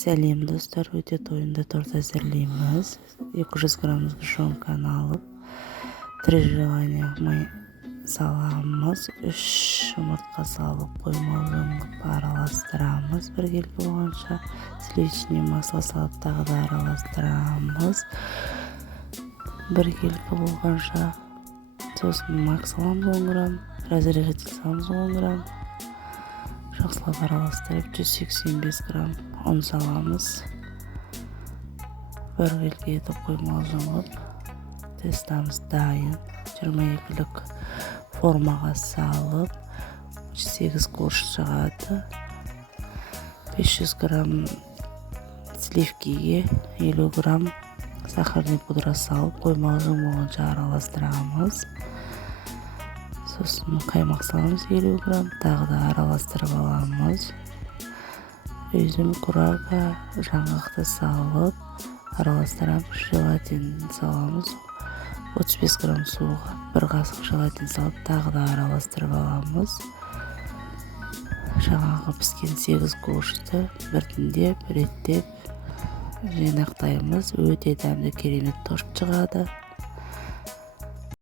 Сәлем достар, өте тойында торт әзірлейміз. 200 грамм сгущенканы алып, 3 желание май саламыз, 3 жұмыртқа салып, қоймалығын араластырамыз. Бір келгі болғанша сливочный масло салып, тағы да араластырамыз. Бір келгі болғанша сосын мак саламыз 10 грамм, разрежитель саламыз 10 грамм. Жақсылап араластырып 185 грамм ұн саламыз. Бір келге етіп қоймалы жұмып, тестамыз дайын. 22-лік формаға салып, 8 корж шығады. 500 грамм сливкиге 50 грамм сахарный пудра салып, қоймалы жұмғанша араластырамыз. Сосын қаймақ саламыз 50 грамм, тағы да араластырып аламыз. Üzüm, курага, жаңғақты салып, араластырамыз. Желатин саламыз 35 грамм суға, 1 қасық желатин салып, тағы да араластырып аламыз. Жаңағы піскен 8 коржды біртіндеп, реттеп жинақтаймыз. Өте дәмді керемет торт шығады.